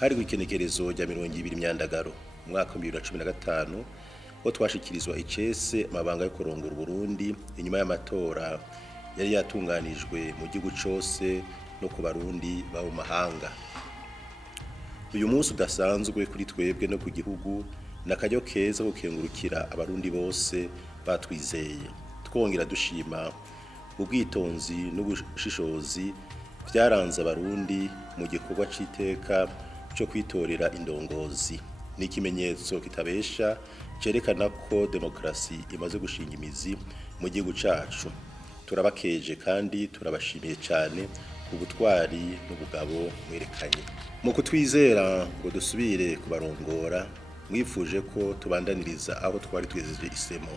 hari ku igenekerezo rya 20 myandagaro umwaka wa 2015 ko twashikirizwa icese amabanga yo kurongora Uburundi inyuma y'amatora yari yatunganijwe mu gihugu cyose no ku barundi babo mahanga. Uyu munsi udasanzwe kuri twebwe no ku gihugu nakaryo keza ko kengurukira abarundi bose batwizeye, twongera dushima ubwitonzi n'ubushishozi byaranze abarundi mu gikorwa c'iteka cyo kwitorera indongozi. Ni ikimenyetso kitabesha cerekana ko demokrasi imaze gushinga imizi mu gihugu cacu. Turabakeje kandi turabashimiye cyane ku butwari n'ubugabo mwerekanye. Mu kutwizera ngo dusubire kubarongora, mwifuje ko tubandaniriza aho twari twejeje isemo.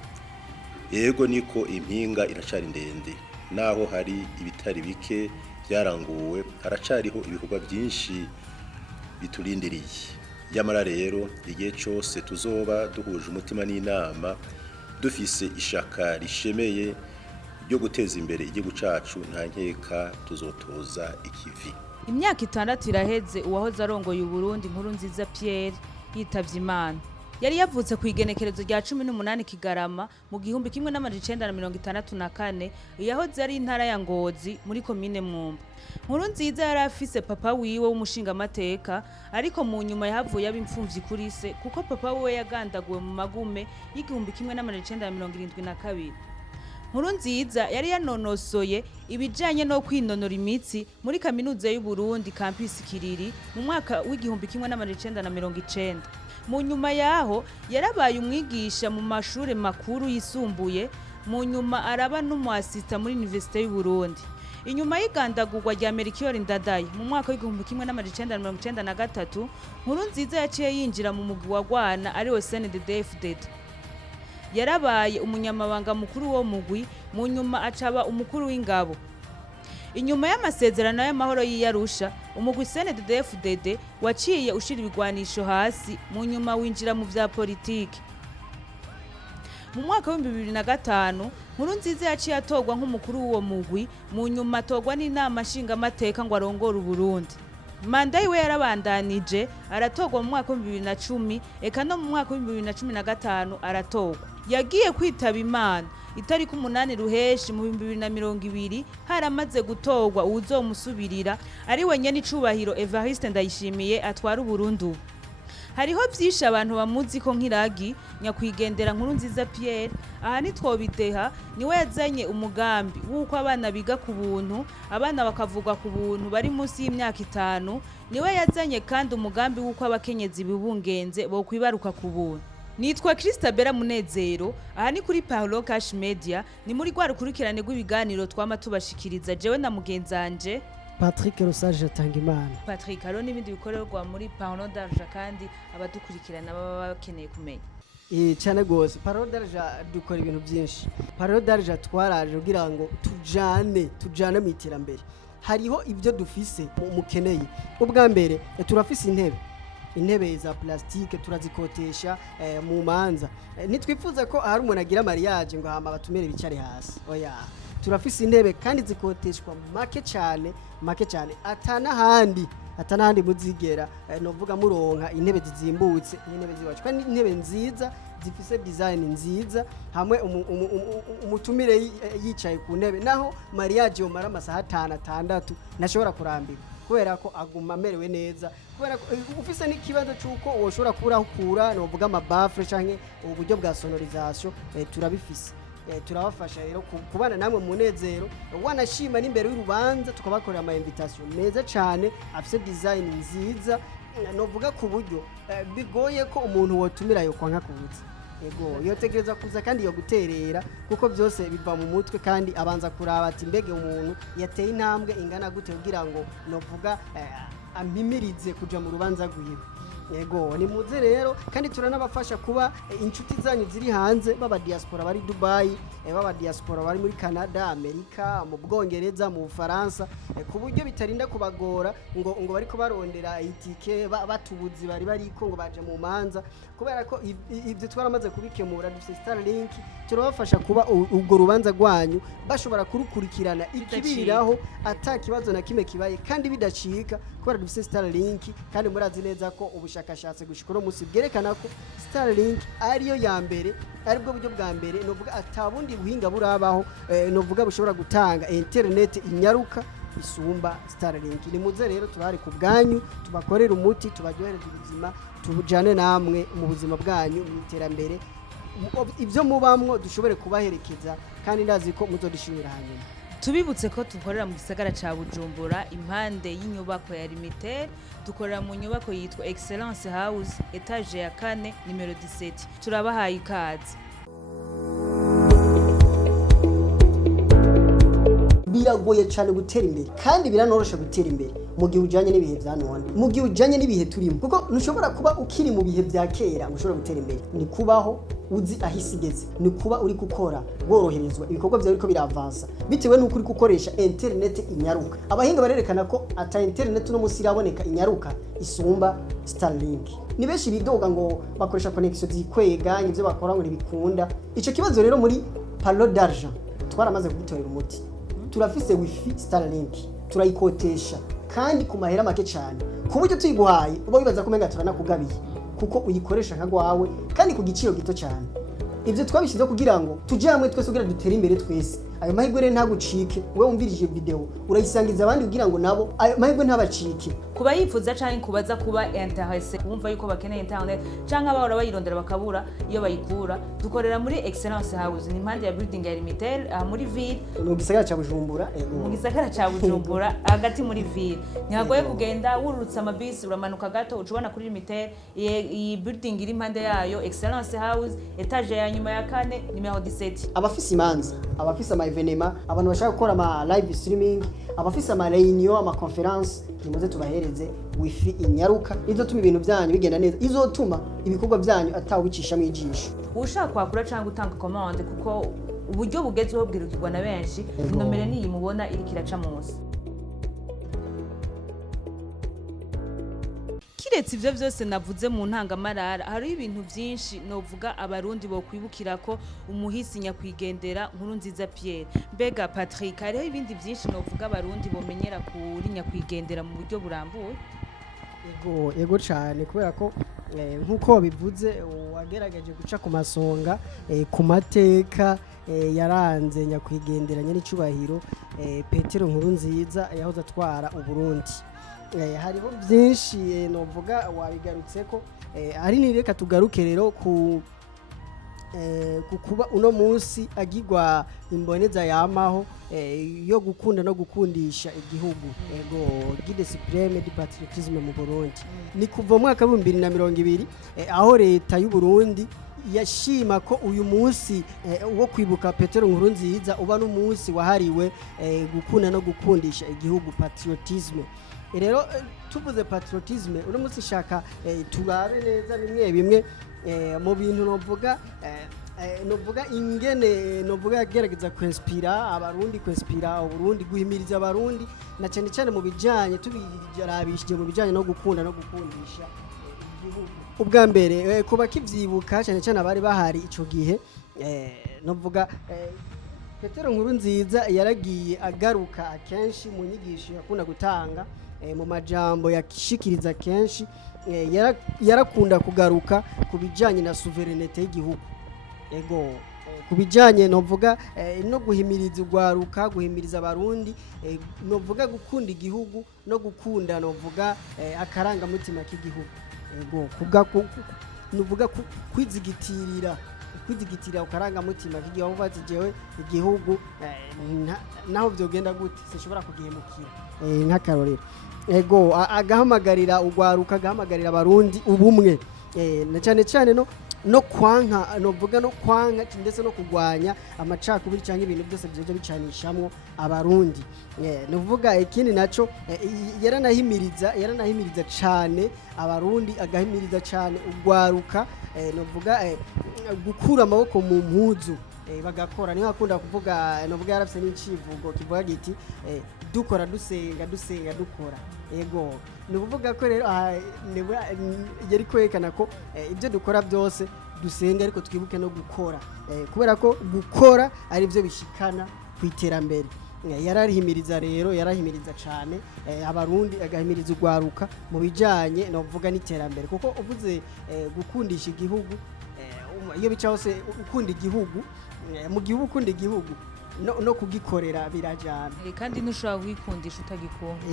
Yego niko impinga iracari ndende, naho hari ibitari bike byaranguwe, haracariho ibikorwa byinshi biturindiriye. Yamara rero igihe cyose tuzoba duhuje umutima n'inama, dufise ishaka rishemeye ryo guteza imbere igihugu cacu, nta nkeka tuzotoza ikivi. Imyaka 6 iraheze uwahoze arongoye Uburundi Nkurunziza Pierre yitavye Imana. Yari yavutse ku igenekerezo rya 18 Kigarama mu 1964, yahoze ari intara ya Ngozi muri komine Mwumba. Nkurunziza yari afise papa wiwe w'umushinga Amateka, ariko mu nyuma yahavuye ab'imfuvyi kuri se kuko papa wiwe yagandaguwe mu magume y'1972. Nkurunziza yari yanonosoye ibijanye no kwinonora imitsi muri kaminuza y'u Burundi campus Kiriri mu mwaka w'1990. Mu nyuma yaho yarabaye umwigisha mu mashure makuru yisumbuye, mu nyuma araba n'umuasista muri Université y'u Burundi. Inyuma y'igandagurwa rya Evariste Ndayishimiye mu mwaka w'1993, Nkurunziza yaciye yinjira mu mugwi wa Gwana ari wo CNDD-FDD. Yarabaye umunyamabanga mukuru wo mugwi, mu nyuma acaba umukuru w'ingabo. Inyuma y'amasezerano y'amahoro y'Arusha, umugwi CNDD-FDD waciye ushira ibigwanisho hasi, mu nyuma winjira mu vya politiki. Mu mwaka wa 2005, Nkurunziza yaciye atogwa nk'umukuru w'uwo mugwi, mu nyuma atogwa n'inama nshinga Amateka ngo arongore Uburundi. Manda yiwe yarabandanije, aratogwa mu mwaka wa 2010, eka no mu mwaka wa 2015 aratogwa. Yagiye kwitaba Imana itariki 8 Ruheshi mu 2020, haramaze gutogwa uwuzomusubirira ari we nyenicubahiro Evariste Ndayishimiye atwara Uburundi. Hariho byinshi abantu bamuzi ko nk'iragi nyakwigendera Nkurunziza Pierre, aha nitwobideha niwe yazanye umugambi w'uko abana biga ku buntu, abana bakavuga ku buntu bari munsi y'imyaka 5, niwe yazanye kandi umugambi w'uko abakenyezi bibungenze bo kwibaruka ku buntu. Nitwa Christabella Munezero, aha ni kuri Paulo Cash Media, ni muri gwa rukurikirane rw'ibiganiro twama tubashikiriza jewe na mugenzanje Patrick Rusage Tangimana. Patrick, haro n'ibindi bikorerwa muri Paulo Darja kandi abadukurikirana baba bakeneye kumenya. Cyane gose Paulo Darja dukora ibintu byinshi. Paulo Darja twaraje kugira ngo tujane mu iterambere. Hariho ibyo dufise mukeneye. Ubwa mbere turafise intebe za plastike turazikotesha mu manza. Nitwifuza ko hari umuntu agira mariage ngo hama batumere bicare hasi. Oya, turafise intebe kandi zikoteshwa make cyane atanahandi muzigera novuga muronka intebe zizimbutse n'intebe zibacu kandi intebe nziza zifise design nziza, hamwe umutumire yicaye ku ntebe, naho mariage yomara amasaha 5-6 nashobora kurambika kubera ko aguma amerewe neza, kubera ko ufise n'ikibazo cyuko woshobora kubura novuga amabafre canke uburyo bwa sonorisation turabifise. Turabafasha rero kubana namwe munezero, wanashima n'imbere y'urubanza tukabakorera ama invitation meza cyane afise design nziza, novuga ku buryo bigoye ko umuntu wotumira yo kwanka kubuza. Yego yotegereza kuza kandi yo guterera kuko byose biva mu mutwe, kandi abanza kuraba ati mbege umuntu yateye intambwe ingana gute kugira ngo novuga ampimirize kuja mu rubanza rwiwe. Yego ni muze rero kandi turanabafasha kuba inshuti zanyu ziri hanze, baba diaspora bari Dubai, baba diaspora bari muri Canada, Amerika, mu Bwongereza, mu Faransa, ku buryo bitarinda kubagora ngo bariko barondera itike batubuzi bari ko ngo baje mu manza, kubera ko ibyo twaramaze kubikemura dufite Starlink, turabafasha kuba ubwo rubanza rwanyu bashobora kurukurikirana ikibiriraho atakibazo na kime kibaye kandi bidacika kubera dufise Starlink kandi murazi neza ko ubushakashatsi gushika uno munsi bwerekana ko Starlink ariyo ya mbere aribwo buryo bwa mbere novuga atabundi buhinga burabaho novuga bushobora gutanga internet inyaruka isumba Starlink. Ni muze rero turari ku bwanyu tubakorera umuti tubaryohereza ubuzima tubujane namwe mu buzima bwanyu mu iterambere ibyo mubamwo dushobore kubaherekeza kandi ndazi ko muzodishimira hanyuma. Tubibutse ko dukorera mu gisagara ca Bujumbura impande y'inyubako ya Limitel, dukorera mu nyubako yitwa Excellence House etage ya 4 numero 17. Turabahaye ikaze. Biragoye cyane gutera imbere kandi biranorosha gutera imbere mu gihe ujanye n'ibihe bya none, mu gihe ujanye n'ibihe turimo, kuko ntushobora kuba ukiri mu bihe bya kera ushobora gutera imbere. Ni kubaho uzi ahisigeze, ni kuba uri gukora woroherezwa ibikorwa byawe ariko biravansa bitewe n'uko uri gukoresha internet inyaruka. Abahinga barerekana ko ata internet no musi iraboneka inyaruka isumba Starlink. Ni benshi bidoga ngo bakoresha connection zikwega ivyo bakora ngo ntibikunda. Ico kibazo rero muri palo d'argent twaramaze kugitorera umuti. Turafise wifi Starlink turayikotesha kandi ku mahera make cyane ku buryo tuyiguhaye uba wibaza ko menga turanakugabiye kuko uyikoresha nka gwawe kandi ku giciro gito cyane. Ivyo twabishize kugira ngo tuje hamwe twese kugira dutere imbere twese. Ayo mahirwe rero ntagucike, wewe umvirije video urayisangiza abandi kugira ngo nabo ayo mahirwe ntabacike. Kuba yifuza canke kubaza kuba intéressé kumva yuko bakeneye internet canke abahora bayirondera bakabura iyo bayikura, dukorera muri Excellence House ni impande ya building ya Limitel muri ville mu gisagara ca Bujumbura. Mu gisagara ca Bujumbura hagati muri ville ntihagoye kugenda wururutsa amabisi uramanuka gato ucubona kuri Limitel. Iyi building iri impande yayo Excellence House etage ya nyuma ya 4 numero 17. Abafise imanza, abafise ama evenema, abantu bashaka gukora ama live streaming, abafise ama reunion, ama conference, nimuze tubahereze wifi inyaruka izotuma ibintu byanyu bigenda neza, izotuma ibikorwa byanyu atawicisha mu ijisho. Ushaka kwakura cyangwa gutanga commande kuko uburyo bugezweho bwirukirwa na benshi, nomero ni mubona iri kiraca munsi. Kiretse ivyo vyose navuze mu ntangamarara hari ibintu byinshi novuga abarundi bo kwibukira ko umuhisi nyakwigendera Nkurunziza Pierre. Mbega Patrick hariho ibindi byinshi novuga abarundi bomenyera kuri nyakwigendera mu buryo burambuye? Ego cyane kubera ko nkuko bivuze wagerageje guca ku masonga ku mateka yaranze nyakwigendera nyiricubahiro Petero Nkurunziza yahoze atwara Uburundi. Hariho byinshi novuga wabigarutse ko ari ni reka tugaruke rero ku kuba uno munsi agirwa imboneza yamaho yo gukunda no gukundisha igihugu. Ego guide supreme du patriotisme mu Burundi ni kuva mu mwaka wa 2020 aho leta y'u Burundi yashima ko uyu munsi wo kwibuka Petero Nkurunziza uba n'umunsi wahariwe gukunda no gukundisha igihugu, patriotisme. Rero tuvuze patriotisme uno munsi shaka turabe neza bimwe mu bintu novuga ingene novuga gerageza kwinspira abarundi, kwinspira Uburundi, guhimiriza abarundi na cyane cyane mu bijanye tubijarabishije mu bijanye no gukunda no gukundisha igihugu. Ubwa mbere kuba kivyibuka cyane cyane abari bahari ico gihe novuga Petero Nkurunziza yaragiye agaruka akenshi mu nyigisho yakunda gutanga mu majambo yakishikiriza kenshi yarakunda kugaruka ku bijanye na souveraineté y'igihugu. Ego kubijanye novuga no guhimiriza ugwaruka, guhimiriza abarundi novuga gukunda igihugu no gukunda novuga akaranga mutima k'igihugu. Ego kubwa novuga kwizigitirira ukaranga mutima k'igihugu bazijewe igihugu naho byogenda gute sishobora kugihemukira nk'akarorero. Ego agahamagarira ugwaruka, agahamagarira abarundi ubumwe na cyane cyane no kwanka novuga no kwanka ndetse no kugwanya amacakubiri cyangwa ibintu byose byo bicanishamwo abarundi. Novuga ikindi naco yaranahimiriza cyane abarundi, agahimiriza cyane ugwaruka novuga gukura amaboko mu mpuzu bagakora. Niho akunda kuvuga novuga yarafise n'incivugo kivuga giti dukora dusenga dukora. Ego nuvuga ko rero yari kwerekana ko ibyo dukora byose dusenga ariko twibuke no gukora kubera ko gukora ari byo bishikana ku iterambere. yarahimiriza rero yarahimiriza cyane abarundi agahimiriza ugwaruka mu bijanye no kuvuga n'iterambere kuko uvuze gukundisha igihugu iyo bica hose ukunda igihugu mu gihugu ukunda igihugu no kugikorera birajana kandi ntushobora kwikundisha utagikunda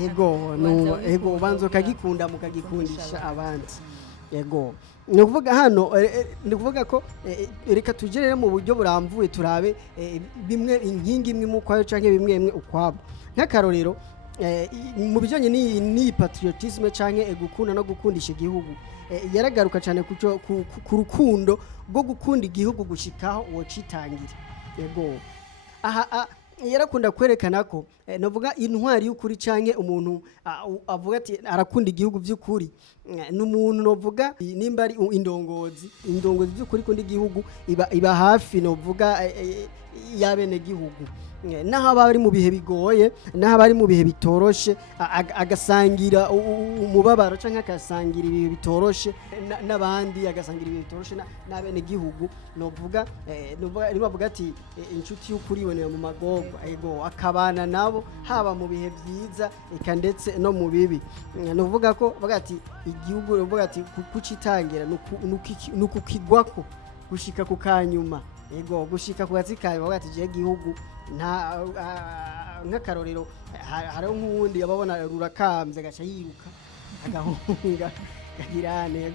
yego ubanza ukagikunda mukagikundisha abandi yego ni ukuvuga hano ni ukuvuga ko reka tugerere mu buryo buramvuye turabe bimwe inkingi imwe ukwayo cyangwa bimwe bimwe ukwabo nk'akarorero mu bijyanye n'iyi patriotisme cyangwa gukunda no gukundisha igihugu yaragaruka cyane ku rukundo rwo gukunda igihugu gushikaho uwo citangira yego aha yarakunda kwerekana ko navuga intwari y'ukuri cyangwa umuntu avuga ati arakunda igihugu by'ukuri n'umuntu novuga nimba ari indongozi by'ukuri kundi igihugu iba hafi novuga y'abene gihugu naho bari mu bihe bigoye naho bari mu bihe bitoroshe agasangira umubabaro cyangwa agasangira ibihe bitoroshe n'abandi agasangira ibihe bitoroshe n'abene gihugu novuga bavuga ati inshuti y'ukuri ibonera mu magorwa yego akabana nabo haba mu bihe byiza eka ndetse no mu bibi novuga ko bavuga ati igihugu novuga ati kucitangira nukukigwako gushika ku kanyuma yego gushika ku gatikaye bavuga ati je gihugu nk'akarorero hariho nk'uwundi ababona rurakambye agaca yiruka agahunga gahirane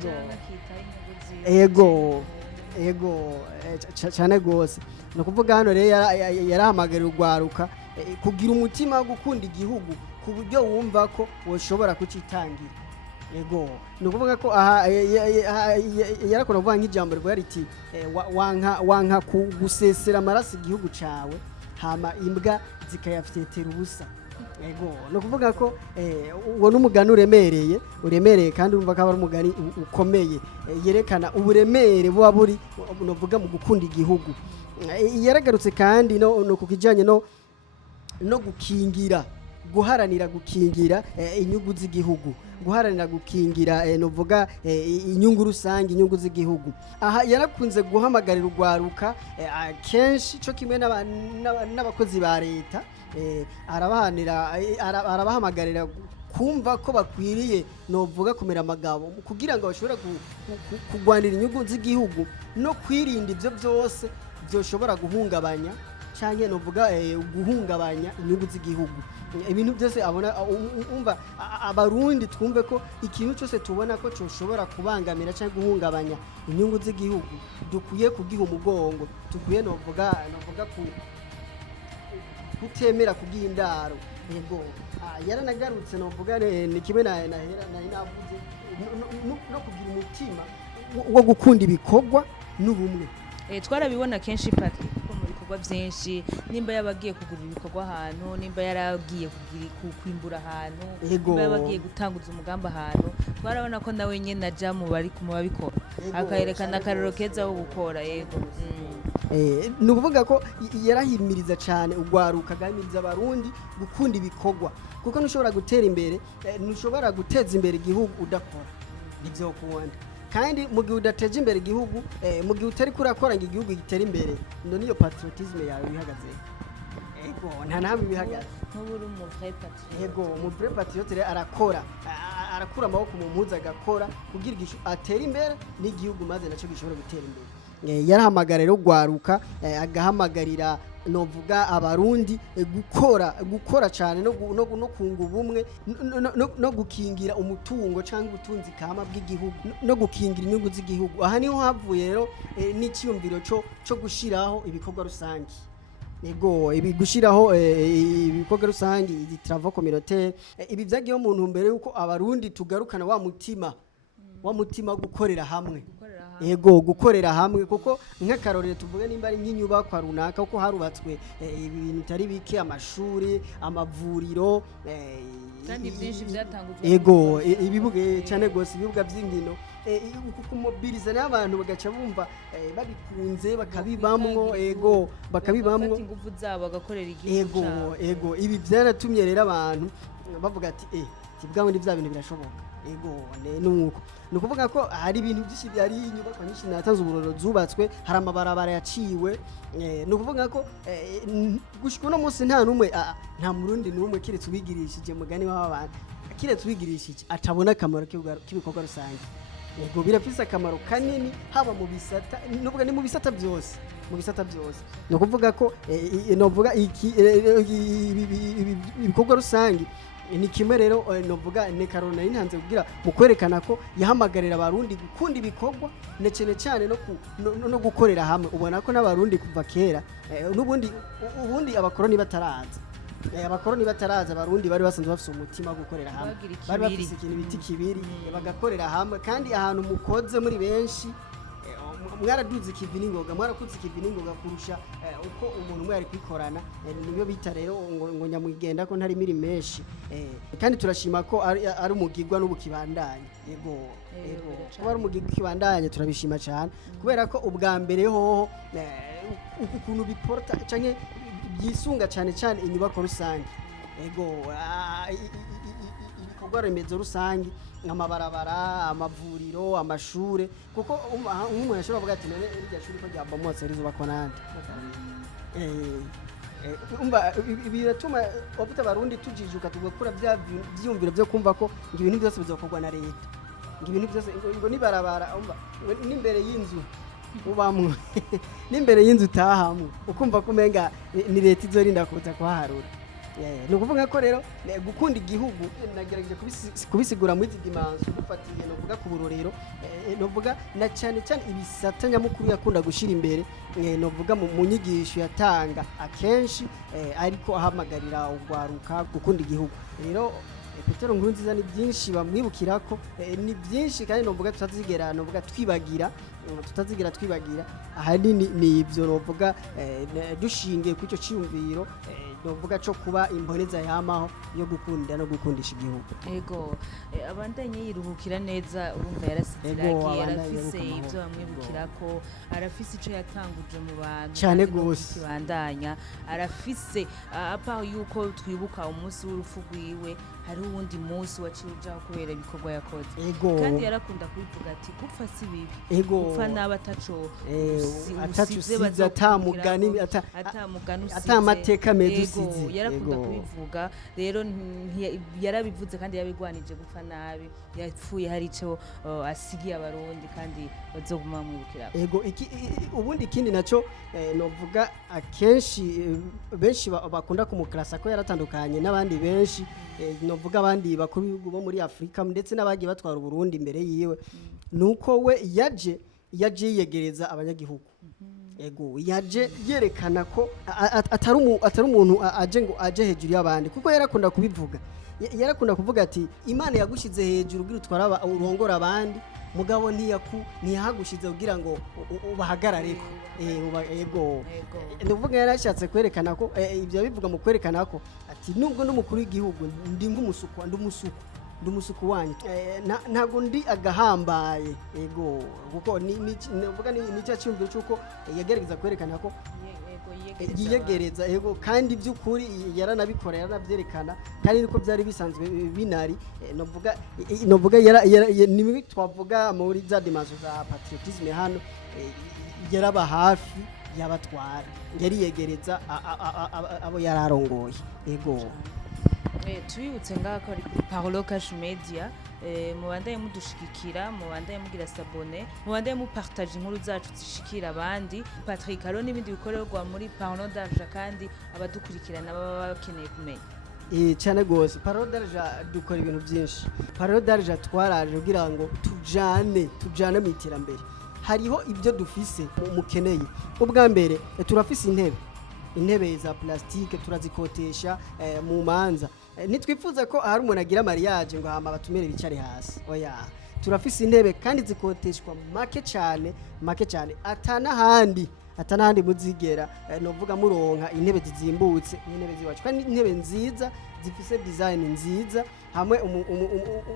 yego cyane rwose ni ukuvuga hano rero yarahamagarira urwaruka kugira umutima wo gukunda igihugu ku buryo wumva ko ushobora kucitangira yego ni ukuvuga ko yarakora kuvuga nk'ijambo rivuga riti wanka gusesera amaraso igihugu cyawe hama imbwa zikayafyetera ubusa yego no kuvuga ko uwo n'umugani uremereye kandi urumva ko ari umugani ukomeye yerekana uburemere buba buri novuga mu gukunda igihugu yaragarutse kandi no kukijanye no gukingira guharanira gukingira inyungu z'igihugu guharanira gukingira novuga inyungu rusange inyungu z'igihugu aha yarakunze guhamagarira urwaruka kenshi cyo kimwe n'abakozi ba leta arabahamagarira kumva ko bakwiriye novuga kumera amagabo kugira ngo bashobore kugwanira inyungu z'igihugu no kwirinda ibyo byose byoshobora guhungabanya cyangwa novuga guhungabanya inyungu z'igihugu ibintu byose abona umva abarundi twumve ko ikintu cyose tubona ko cyoshobora kubangamira cyangwa guhungabanya inyungu z'igihugu dukwiye kugiha umugongo dukwiye novuga kutemera kubw'indaro yego yaranagarutse novuga ni kimwe navuze no kugira umutima wo gukunda ibikorwa n'ubumwe twarabibona kenshi pati ko mu bikorwa byinshi nimba yabagiye kugura ibikorwa ahantu nimba yaragiye kwimbura ahantu nimba yabagiye gutanguza umugambi ahantu twarabona ko nawe nyine ajya mu babikora akayerekana akarero keza wo gukora yego ni ukuvuga ko yarahimiriza cyane urwaruka agahimiriza abarundi gukunda ibikorwa kuko ntushobora gutera imbere ntushobora guteza imbere igihugu udakora nibyo kubona kandi mu gihe udateje imbere igihugu mu gihe utari kurakora ngo igihugu gitere imbere ndo niyo patriotisme yawe bihagaze yego nta namwe bihagaze nk'uburi mu vrai patriote yego mu vrai patriote arakora amaboko mu mpuzu agakora kugira igishu atera imbere n'igihugu maze nacyo gishobora gutera imbere yarahamagarira urwaruka agahamagarira novuga abarundi gukora cyane no kunga ubumwe no gukingira umutungo cyangwa ubutunzi kama bw'igihugu no gukingira inyungu z'igihugu aha niho havuye rero n'icyumviro cyo gushiraho ibikorwa rusange yego gushiraho ibikorwa rusange izi travaux communautaires ibi byagiye mu ntumbero yuko abarundi tugarukana wa mutima gukorera hamwe yego gukorera hamwe kuko nk'akarorero tuvuge nimba ari nk'inyubakwa runaka kuko harubatswe ibintu bitari bike amashuri amavuriro kandi byinshi byatangujwe yego ibibuga cyane gose ibibuga by'inkino kumobiriza n'abantu bagaca bumva babikunze bakabibamwo yego bakabibamwo ingufu zabo bagakorera igihugu yego ibi byaratumye rero abantu bavuga ati tibwawe ndi bya bintu birashoboka ego nuko nukuvuga ko hari ibintu byinshi byari inyubako nyinshi natanze uburoro zubatswe hari amabarabara yaciwe nukuvuga ko gushika no munsi nta numwe nta murundi numwe kiretse ubigirishije mugani w'abantu kiretse ubigirishije atabona akamaro k'ibikorwa rusange ego birafise akamaro kanini haba mu bisata nuvuga ni mu bisata byose nukuvuga ko novuga ibikorwa rusange ni kimwe rero novuga ne Karona intanze kugira mu kwerekana ko yahamagarira abarundi gukunda ibikorwa cyane no gukorera hamwe ubona ko n'abarundi kuva kera ubundi abakoroni bataraza abarundi bari basanzwe bafite umutima wo gukorera hamwe bari bafite ikintu biti kibiri bagakorera hamwe kandi ahantu mukoze muri benshi mwaraduze ikivi n'ingoga mwarakuze ikivi n'ingoga kurusha uko umuntu umwe yari kwikorana niyo bita rero ngo nyamwigenda ko ntari miri menshi kandi turashima ko ari umugirwa n'ubukibandanye yego kuba ari umugirwa kibandanye turabishima cyane kubera ko ubwa mbere hoho ukuntu biporta canke byisunga cyane inyubako rusange yego ibikorwa remezo rusange amabarabara amavuriro amashure kuko umuntu ashobora kuvuga ati none iryo shuri ko ryabomotse rizubakwa nande biratuma bafite abarundi tujijuka tugakura byiyumviro byo kumva ko ibintu byose bizokorwa na leta ibintu byose ngo nibarabara n'imbere y'inzu ubamwe n'imbere y'inzu utahamwe ukumva ko umenga ni leta izorinda kuza kuhaharura ni ukuvuga ko rero gukunda igihugu nagerageje kubisigura muri izi dimansi dufatiye novuga ku burorero novuga na cyane ibisata nyamukuru yakunda gushyira imbere novuga mu nyigisho yatanga akenshi ariko ahamagarira urwaruka gukunda igihugu rero Petero Nkurunziza ni byinshi bamwibukira ko ni byinshi kandi novuga tutazigera novuga twibagira ahanini ni ibyo novuga dushingiye ku icyo cyumviro novuga cyo kuba imboneza yamaho yo gukunda no gukundisha igihugu ego abandanye yiruhukira neza urumva yarasiziragiye arafise ibyo bamwibukira ko arafise ico yatanguje mu bantu cyane gose kibandanya arafise apa yuko twibuka umunsi w'urupfu rwiwe hari uwundi munsi wacirujaho kubera ibikorwa yakoze kandi yarakunda kubivuga ati gupfa si bibi gupfa naba ataco usize atamugani atamateka medusize yarakunda kubivuga rero yarabivuze kandi yabigwanije gupfa nabi yapfuye hari ico asigiye abarundi kandi bazoguma mwibukira ubundi ikindi naco novuga akenshi benshi bakunda kumuklasa ko yaratandukanye n'abandi benshi novuga abandi bakuru b'ibihugu bo muri Afrika ndetse n'abagiye batwara Uburundi imbere yiwe nuko we yaje yiyegereza abanyagihugu ego yaje yerekana ko atari umuntu aje hejuru y'abandi kuko yarakunda kubivuga yarakunda kuvuga ati Imana yagushize hejuru kugira utwara urongora abandi mugabo ntiyahagushize kugira ngo ubahagarareko ego nuvuga yarashatse kwerekana ko ibyo bivuga mu kwerekana ko ati nubwo n'umukuru w'igihugu ndi umusuku wanyu ntago ndi agahambaye ego kuko nuvuga ni cya cyumviro cyuko yagerageza kwerekana ko yiyegereza ego kandi by'ukuri yaranabikora yaranabyerekana kandi niko byari bisanzwe binari novuga ni twavuga muri za dimanche za patriotisme hano yaraba hafi yabatwara yariyegereza abo yararongoye ego tubibutse ngako ari kuri Parole Cash Media mubandaye mudushikikira mubandaye mugira sabone mubandaye mupartage inkuru zacu zishikira abandi Patrick Aro n'ibindi bikorerwa muri Parole d'Argent kandi abadukurikirana baba bakeneye kumenya cyane gose Parole d'Argent dukora ibintu byinshi Parole d'Argent twaraje kugira ngo tujane mu iterambere hariho ibyo dufise mukeneye ubwa mbere turafise intebe za plastique turazikotesha mu manza nitwifuza ko hari umuntu agira mariage ngo hama batumere bicare hasi oya turafise intebe kandi zikoteshwa make cyane atanahandi muzigera novuga muronka intebe zizimbutse intebe ziwacu kandi intebe nziza zifise design nziza hamwe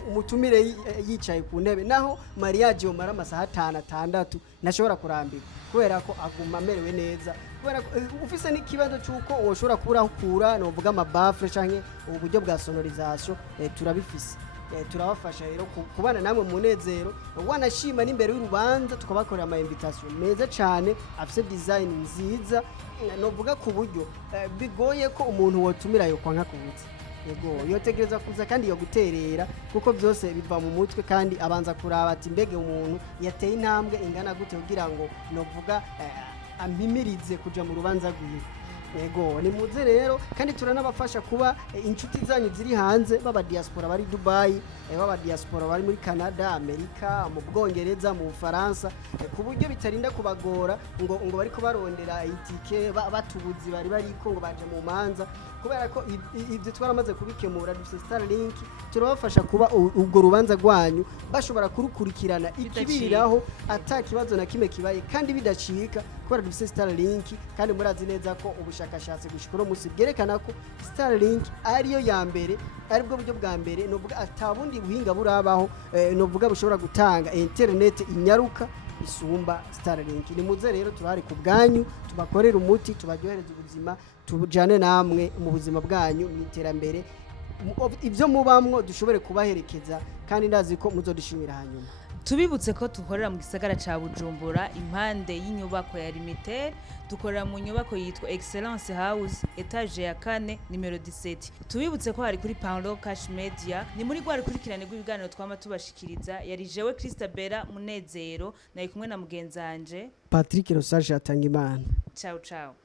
umutumire yicaye ku ntebe naho mariage yomara amasaha 5-6 nashobora kurambika kubera ko aguma amerewe neza kubera ko ufise n'ikibazo cyuko woshobora kura novuga amabafre canke uburyo bwa sonorisation turabifise turabafasha rero kubana namwe mu munezero wanashima n'imbere y'urubanza tukabakorera ama invitation meza cyane afise design nziza novuga ku buryo bigoye ko umuntu wotumira yo kwanka kubutse yego yotegereza kuza kandi yo guterera kuko byose biva mu mutwe kandi abanza kuraba ati mbege umuntu yateye intambwe ingana gute kugira ngo novuga ampimirize kuja mu rubanza rwiwe yego ni muze rero kandi turanabafasha kuba inshuti zanyu ziri hanze baba diaspora bari Dubai baba diaspora bari muri Canada Amerika mu Bwongereza mu Faransa ku buryo bitarinda kubagora ngo bariko barondera itike batubuzi bari bariko ngo baje mu manza kubera ko ivyo twaramaze kubikemura dufite Starlink turabafasha kuba ubwo rubanza rwanyu bashobora kurukurikirana ikibiriraho atakibazo na kimwe kibaye kandi bidacika kubera dufite Starlink kandi murazi neza ko ubushakashatsi gushikoro musi bwerekana ko Starlink ariyo ya mbere aribwo buryo bwa mbere no vuga atabundi buhinga burabaho no vuga bushobora gutanga internet inyaruka isumba Starlink ni muze rero turahari ku bwanyu tubakorera umuti tubaryohereza ubuzima tubujane namwe mu buzima bwanyu mu iterambere ibyo mubamwo dushobore kubaherekeza kandi ndazi ko muzodishimira hanyuma tubibutse ko dukorera mu gisagara ca Bujumbura impande y'inyubako ya Limited dukorera mu nyubako yitwa Excellence House etage ya 4 numero 17 tubibutse ko hari kuri Paulo Cash Media ni muri gwari kurikirane rw'ibiganiro twama tubashikiriza yari jewe Christabella Munezero nayi kumwe na mugenzanje Patrick Rosage Atangimana ciao ciao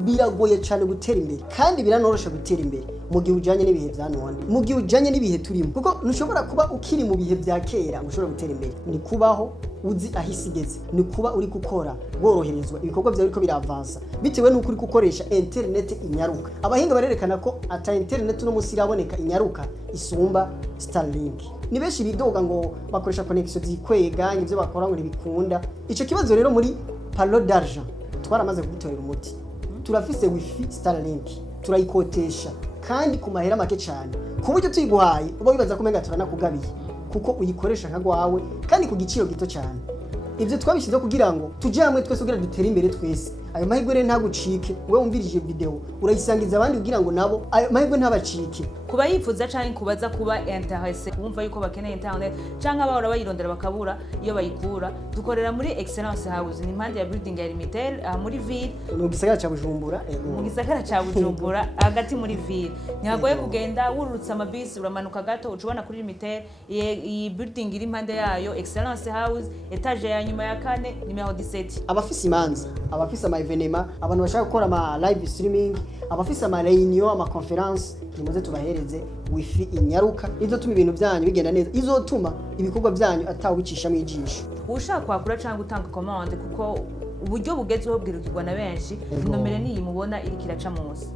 biragoye cyane gutera imbere kandi biranorosha gutera imbere mu gihe ujanye n'ibihe bya none mu gihe ujanye n'ibihe turimo kuko ntushobora kuba ukiri mu bihe bya kera ushobora gutera imbere ni kubaho uzi ahisigeze ni kuba uri gukora woroherezwa ibikorwa byawe ariko biravansa bitewe n'uko uri gukoresha internet inyaruka abahinga barerekana ko ata internet no musi iraboneka inyaruka isumba Starlink ni benshi bidoga ngo bakoresha connection zikwega ivyo bakora ngo ntibikunda ico kibazo rero muri Palo d'Argent twaramaze kubitorera umuti turafise wifi Starlink turayikotesha kandi ku mahera make cyane ku buryo tuyiguhaye uba wibaza ko menga turanakugabiye kuko uyikoresha nkagwawe kandi ku giciro gito cyane ivyo twabishize kugira ngo tuje hamwe twese kugira dutere imbere twese ayo mahirwe rero ntagucike wewe umvirije video urayisangiza abandi kugira ngo nabo ayo mahirwe ntabacike kuba yifuza canke kubaza kuba intéressé kumva yuko bakeneye internet canke abahora bayirondera bakabura iyo bayikura dukorera muri Excellence House ni impande ya building ya Limited muri ville mu gisagara ca Bujumbura mu gisagara ca Bujumbura hagati muri ville ntihagoye kugenda wururutsa amabisi uramanuka gato ucubona kuri Limited iyi building iri impande yayo Excellence House etage ya nyuma ya 4 numero 17 abafise imanza abafise ama evenema abantu bashaka gukora ama live streaming abafise ama réunion ama conference nimuze tubahereze wifi inyaruka izotuma ibintu byanyu bigenda neza izotuma ibikorwa byanyu atawicisha mu ijisho ushaka kwakura cyangwa gutanga commande kuko uburyo bugezweho bwirukirwa na benshi nomero niyi mubona iri kiraca munsi